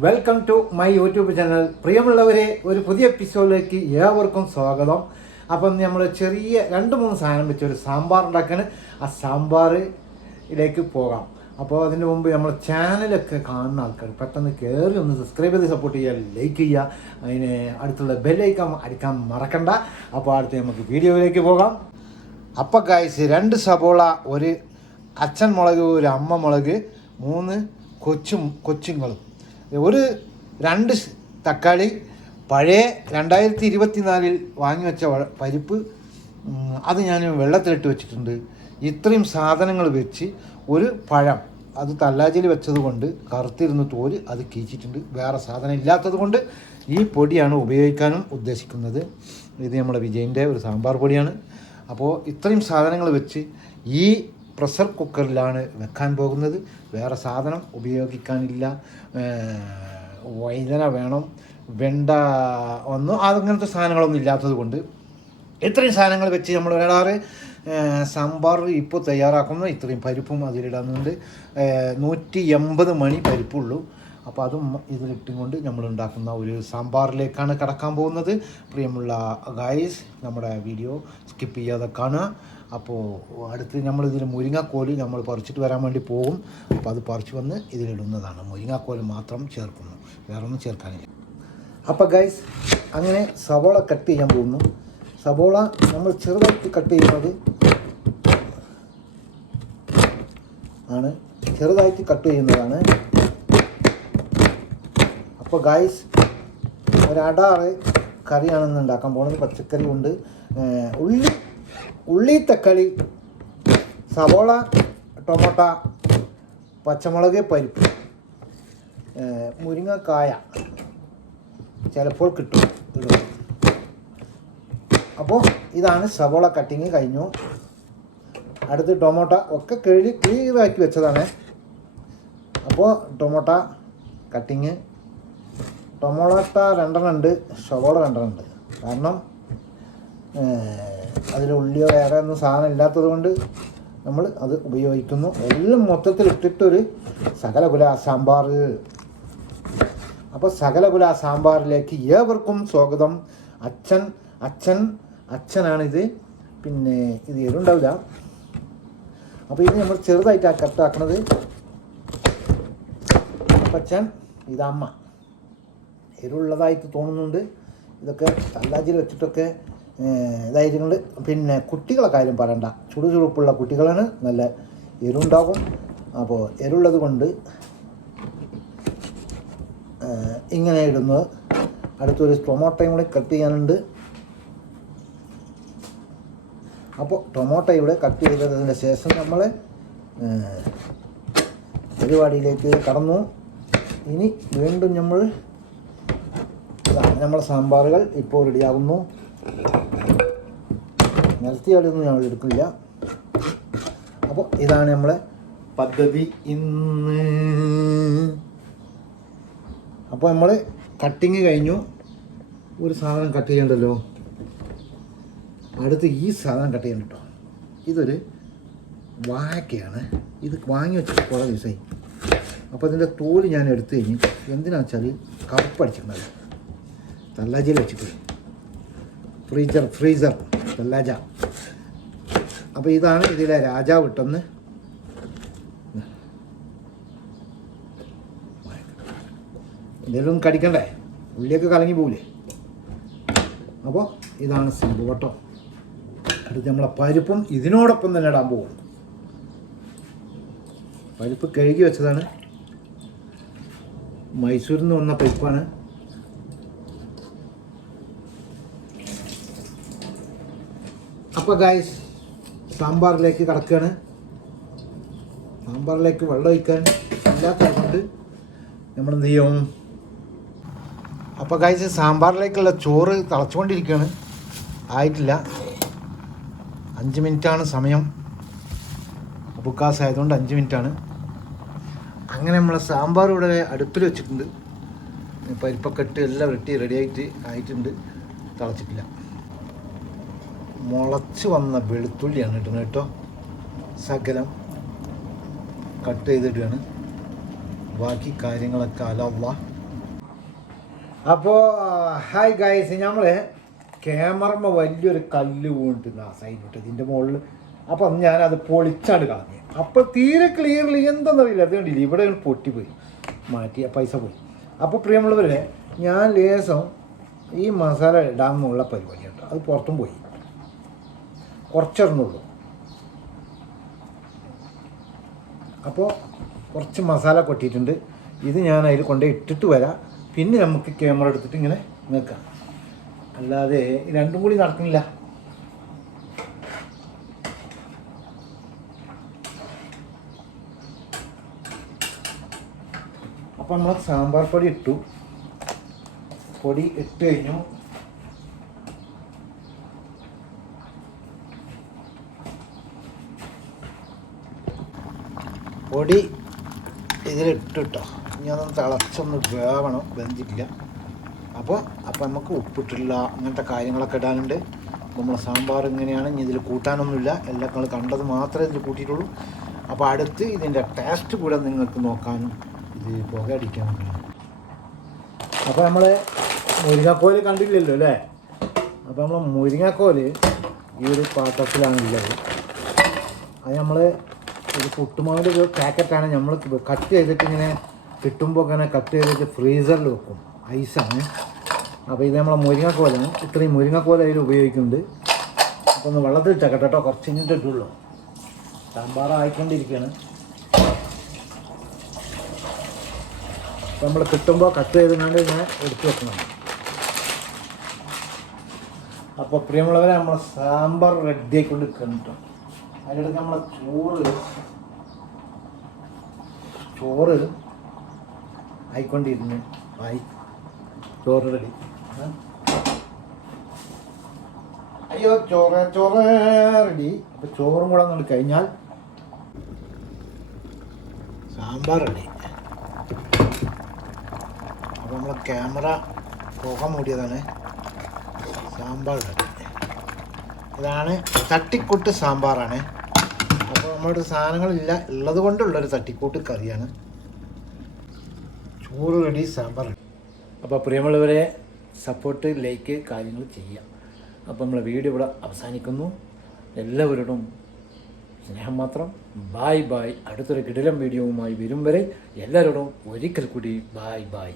Welcome to my YouTube channel പ്രിയമുള്ളവരെ ഒരു പുതിയ എപ്പിസോഡിലേക്ക് ഏവർക്കും സ്വാഗതം. അപ്പം നമ്മൾ ചെറിയ രണ്ട് മൂന്ന് സാധനം വെച്ച് ഒരു സാമ്പാർ ഉണ്ടാക്കാണ്. ആ സാമ്പാറിലേക്ക് പോകാം. അപ്പോൾ അതിന് മുമ്പ് നമ്മൾ ചാനലൊക്കെ കാണുന്ന ആൾക്കാർ പെട്ടെന്ന് കയറി ഒന്ന് സബ്സ്ക്രൈബ് ചെയ്ത് സപ്പോർട്ട് ചെയ്യുക ലൈക്ക് ചെയ്യുക. അതിന് അടുത്തുള്ള ബെല്ലൈക്കാൻ അടിക്കാൻ മറക്കണ്ട. അപ്പോൾ അടുത്ത് നമുക്ക് വീഡിയോയിലേക്ക് പോകാം. അപ്പം കായ്സ് രണ്ട് സബോള ഒരു അച്ഛൻ മുളക് ഒരു അമ്മ മുളക് മൂന്ന് കൊച്ചും കൊച്ചുങ്ങളും. ഒരു രണ്ട് തക്കാളി പഴയ രണ്ടായിരത്തി ഇരുപത്തിനാലിൽ വാങ്ങി വെച്ച പരിപ്പ് അത് ഞാൻ വെള്ളത്തിലിട്ട് വെച്ചിട്ടുണ്ട്. ഇത്രയും സാധനങ്ങൾ വെച്ച് ഒരു പഴം അത് തല്ലാജിൽ വെച്ചത് കൊണ്ട് കറുത്തിരുന്ന് തോൽ അത് കീച്ചിട്ടുണ്ട്. വേറെ സാധനം ഇല്ലാത്തത് കൊണ്ട് ഈ പൊടിയാണ് ഉപയോഗിക്കാനും ഉദ്ദേശിക്കുന്നത്. ഇത് നമ്മുടെ വിജയന്റെ ഒരു സാമ്പാർ പൊടിയാണ്. അപ്പോൾ ഇത്രയും സാധനങ്ങൾ വെച്ച് ഈ പ്രഷർ കുക്കറിലാണ് വെക്കാൻ പോകുന്നത്. വേറെ സാധനം ഉപയോഗിക്കാനില്ല. വൈദന വേണം. വെണ്ട ഒന്നും അങ്ങനത്തെ സാധനങ്ങളൊന്നും ഇല്ലാത്തത് കൊണ്ട്. ഇത്രയും സാധനങ്ങൾ വെച്ച് നമ്മൾ ഇടാറ് സാമ്പാർ ഇപ്പോൾ തയ്യാറാക്കുന്നു. ഇത്രയും പരിപ്പും അതിലിടുന്നുണ്ട് നൂറ്റി എൺപത് മണി പരിപ്പുള്ളൂ. അപ്പോൾ അതും ഇതിലിട്ടും കൊണ്ട് നമ്മൾ ഉണ്ടാക്കുന്ന ഒരു സാമ്പാറിലേക്കാണ് കടക്കാൻ പോകുന്നത്. പ്രിയമുള്ള ഗായ്സ് നമ്മുടെ വീഡിയോ സ്കിപ്പ് ചെയ്യാതെ കാണുക. അപ്പോൾ അടുത്ത് നമ്മൾ ഇതിൽ മുരിങ്ങാക്കോൽ നമ്മൾ പറിച്ചിട്ട് വരാൻ വേണ്ടി പോകും. അപ്പോൾ അത് പറിച്ച് വന്ന് ഇതിലിടുന്നതാണ്. മുരിങ്ങാക്കോൽ മാത്രം ചേർക്കുന്നു. വേറെ ഒന്നും ചേർക്കാനില്ല. അപ്പോൾ ഗൈസ് അങ്ങനെ സവോള കട്ട് ചെയ്യാൻ പോകുന്നു. സവോള നമ്മൾ ചെറുതായിട്ട് കട്ട് ചെയ്യുന്നത് ആണ്. ചെറുതായിട്ട് കട്ട് ചെയ്യുന്നതാണ്. അപ്പോൾ ഗൈസ് ഒരടാറ് കറിയാണെന്ന് ഉണ്ടാക്കാൻ പോകുന്നത് പച്ചക്കറി കൊണ്ട് ഉള്ളി ഉള്ളി തക്കാളി സവോള ടൊമാറ്റ പച്ചമുളക് പരിപ്പ് മുരിങ്ങക്കായ ചിലപ്പോൾ കിട്ടും. ഇടും അപ്പോൾ ഇതാണ് സവോള കട്ടിങ് കഴിഞ്ഞു. അടുത്ത് ടൊമാറ്റ ഒക്കെ കഴുകി ക്ലീനാക്കി വെച്ചതാണ്. അപ്പോൾ ടൊമാറ്റ കട്ടിങ് ടൊമാട്ട രണ്ടെണ്ണം ഉണ്ട് സവോള രണ്ടെണ്ണം ഉണ്ട്. കാരണം അതിൽ ഉള്ളിയോ വേറെ ഒന്നും സാധനം ഇല്ലാത്തത് കൊണ്ട് നമ്മൾ അത് ഉപയോഗിക്കുന്നു. എല്ലാം മൊത്തത്തിൽ ഇട്ടിട്ടൊരു സകലകുല സാമ്പാർ. അപ്പോൾ സകലകുല സാമ്പാറിലേക്ക് ഏവർക്കും സ്വാഗതം. അച്ഛൻ അച്ഛൻ അച്ഛനാണിത്. പിന്നെ ഇത് എരുണ്ടാവില്ല. അപ്പോൾ ഇത് നമ്മൾ ചെറുതായിട്ടാണ് കട്ടാക്കണത് അപ്പച്ഛൻ ഇതമ്മ. എരുള്ളതായിട്ട് തോന്നുന്നുണ്ട്. ഇതൊക്കെ തല്ലാജിൽ വെച്ചിട്ടൊക്കെ ഇതായിട്ടുണ്ട് പിന്നെ കുട്ടികളെ കാര്യം പറയണ്ട. ചുടുചുറുപ്പുള്ള കുട്ടികളാണ്. നല്ല എരുണ്ടാകും. അപ്പോൾ എരുള്ളത് കൊണ്ട് ഇങ്ങനെ ഇടുന്നത് അടുത്തൊരു ടൊമാറ്റോയും കൂടി കട്ട് ചെയ്യാനുണ്ട്. അപ്പോൾ ടൊമാറ്റോ ഇവിടെ കട്ട് ചെയ്തതിന് ശേഷം നമ്മൾ പരിപാടിയിലേക്ക് കടന്നു. ഇനി വീണ്ടും നമ്മൾ നമ്മുടെ സാമ്പാറുകൾ ഇപ്പോൾ റെഡിയാകുന്നു നിരത്തിയാടൊന്നും ഞങ്ങൾ എടുക്കില്ല. അപ്പോൾ ഇതാണ് നമ്മളെ പദ്ധതി ഇന്ന്. അപ്പോൾ നമ്മൾ കട്ടിങ് കഴിഞ്ഞു. ഒരു സാധനം കട്ട് ചെയ്യണ്ടല്ലോ? അടുത്ത് ഈ സാധനം കട്ട് ചെയ്യണം കേട്ടോ ഇതൊരു വാഴക്കയാണ്. ഇത് വാങ്ങി വെച്ചിട്ട് കുറേ ദിവസമായി അപ്പോൾ അതിന്റെ തോൽ ഞാൻ എടുത്തു കഴിഞ്ഞ് എന്തിനാണെന്ന് വെച്ചാൽ കപ്പടിച്ചിട്ടുണ്ടല്ലോ തല്ലാജിയിൽ വെച്ചിട്ട്. ഫ്രീസർ ഫ്രീസർ തല്ലാജ അപ്പോൾ ഇതാണ് ഇതിലെ രാജാവ് കിട്ടുന്നത് എന്തെങ്കിലും കടിക്കണ്ടേ? ഉള്ളിയൊക്കെ കലങ്ങി പോവില്ലേ? അപ്പോൾ ഇതാണ് സിമ്പിൾ കേട്ടോ അടുത്ത് നമ്മളെ പരിപ്പും ഇതിനോടൊപ്പം തന്നെ ഇടാൻ പോകും പരിപ്പ് കഴുകി വെച്ചതാണ്. മൈസൂരിൽ നിന്ന് വന്ന പരിപ്പാണ്. അപ്പോൾ ഗായ്സ് സാമ്പാറിലേക്ക് കടക്കുകയാണ്. സാമ്പാറിലേക്ക് വെള്ളം ഒഴിക്കാൻ ഇല്ലാത്തതുകൊണ്ട് നമ്മൾ എന്ത് ചെയ്യും? അപ്പോൾ ഗായ്സ് സാമ്പാറിലേക്കുള്ള ചോറ് തിളച്ചുകൊണ്ടിരിക്കുകയാണ്. ആയിട്ടില്ല. അഞ്ച് മിനിറ്റാണ് സമയം. ബുക്കാസ് ആയതുകൊണ്ട് അഞ്ച് മിനിറ്റാണ്. അങ്ങനെ നമ്മൾ സാമ്പാർ ഇവിടെ അടുപ്പിൽ വെച്ചിട്ടുണ്ട്. പരിപ്പൊക്കെ ഇട്ട് എല്ലാം വെട്ടി റെഡിയായിട്ട് ആയിട്ടുണ്ട്. തിളച്ചിട്ടില്ല. മുളച്ച് വന്ന വെളുത്തുള്ളിയാണ് ഇടുന്നത് കേട്ടോ. സകലം കട്ട് ചെയ്തിടുകയാണ്. ബാക്കി കാര്യങ്ങളൊക്കെ അലവ അപ്പോൾ ഹായ് ഗായ്സ് നമ്മൾ ക്യാമറമ്മ വലിയൊരു കല്ല് വീണിട്ട് നാസായിട്ട് ഇതിന്റെ മുകളിൽ അപ്പം ഞാനത് പൊളിച്ചാണ് കളഞ്ഞത് അപ്പോൾ തീരെ ക്ലിയർലി എന്തെന്നറിയില്ല. അത് കണ്ടില്ല? ഇവിടെ പൊട്ടിപ്പോയി. മാറ്റി പൈസ പോയി. അപ്പോൾ പ്രിയമുള്ളവരെ ഞാൻ ലേസം ഈ മസാല ഇടാമെന്നുള്ള പരിപാടിയുണ്ട് അത് പുറത്തും പോയി. കുറച്ചിടണുള്ളൂ അപ്പോൾ കുറച്ച് മസാല കൊട്ടിയിട്ടുണ്ട്. ഇത് ഞാൻ അതിൽ കൊണ്ട് ഇട്ടിട്ട് വരാം. പിന്നെ നമുക്ക് ക്യാമറ എടുത്തിട്ട് ഇങ്ങനെ നിൽക്കാം. അല്ലാതെ രണ്ടും കൂടി നടക്കുന്നില്ല. അപ്പം നമ്മൾ സാമ്പാർ പൊടി ഇട്ടു. പൊടി ഇട്ട് കഴിഞ്ഞു. പൊടി ഇതിലിട്ടിട്ടോ. ഇനി അതൊന്ന് തിളച്ചൊന്ന് വേവണം വെന്തിട്ടില്ല അപ്പോൾ അപ്പോൾ നമുക്ക് ഉപ്പിട്ടില്ല അങ്ങനത്തെ കാര്യങ്ങളൊക്കെ ഇടാനുണ്ട്. നമ്മൾ സാമ്പാർ ഇങ്ങനെയാണ് ഇനി ഇതിൽ കൂട്ടാനൊന്നുമില്ല. എല്ലാം നിങ്ങൾ കണ്ടത് മാത്രമേ ഇതിൽ കൂട്ടിയിട്ടുള്ളൂ. അപ്പോൾ അടുത്ത് ഇതിന്റെ ടേസ്റ്റ് കൂടെ നിങ്ങൾക്ക് നോക്കാനും ഇത് പുക അടിക്കാൻ അപ്പോൾ നമ്മൾ മുരിങ്ങക്കോൽ കണ്ടില്ലല്ലോ അല്ലേ? അപ്പോൾ നമ്മൾ മുരിങ്ങക്കോൽ ഈ ഒരു പാത്രത്തിലാണ് ഉള്ളത് അത് നമ്മൾ ഒരു പുട്ടുമാവിന്റെ പാക്കറ്റാണ് നമ്മൾ കട്ട് ചെയ്തിട്ട് ഇങ്ങനെ കിട്ടുമ്പോൾ ഇങ്ങനെ കട്ട് ചെയ്തിട്ട് ഫ്രീസറിൽ വെക്കും. ഐസാണ് അപ്പോൾ ഇത് നമ്മളെ മുരിങ്ങക്കോലാണ്. ഇത്രയും മുരിങ്ങക്കോല അതിൽ ഉപയോഗിക്കുന്നുണ്ട്. അപ്പോൾ ഒന്ന് വെള്ളത്തിൽ ഇട്ടേക്കട്ടെ കേട്ടോ. കുറച്ച് കഴിഞ്ഞിട്ട് ഇട്ടുള്ളൂ സാമ്പാർ ആയിക്കൊണ്ടിരിക്കുകയാണ് നമ്മൾ കിട്ടുമ്പോൾ കട്ട് ചെയ്തുകൊണ്ട് ഇങ്ങനെ എടുത്തു വെക്കണം. അപ്പോൾ പ്രിയമുള്ളവരെ നമ്മൾ സാമ്പാർ റെഡിയായിക്കൊണ്ട് കണ്ടിട്ടുണ്ട് അതിനിടയ്ക്ക് നമ്മളെ ചോറ് ചോറ് ആയിക്കൊണ്ടിരുന്നു ആയി. ചോറ് റെഡി. അയ്യോ ചോറ് ചോറ് റെഡി. അപ്പോൾ ചോറും കൂടെ നമ്മൾ കഴിഞ്ഞാൽ സാമ്പാർ റെഡി. അപ്പോൾ നമ്മളെ ക്യാമറ പുക മൂടിയതാണ്. സാമ്പാർ റെഡി. ഇതാണ് തട്ടിക്കൊട്ട് സാമ്പാറാണ്. അപ്പോൾ നമ്മുടെ സാധനങ്ങളില്ല ഉള്ളത് കൊണ്ടുള്ളൊരു തട്ടിക്കൂട്ട് കറിയാണ്. ചോറ് റെഡി സാമ്പാർ അപ്പോൾ പ്രിയമുള്ളവരെ സപ്പോർട്ട് ലൈക്ക് കാര്യങ്ങൾ ചെയ്യാം. അപ്പോൾ നമ്മളെ വീഡിയോ ഇവിടെ അവസാനിക്കുന്നു. എല്ലാവരോടും സ്നേഹം മാത്രം. ബായ് ബായ് അടുത്തൊരു കിടിലം വീഡിയോവുമായി വരും വരെ എല്ലാവരോടും ഒരിക്കൽ കൂടി ബായ് ബായ്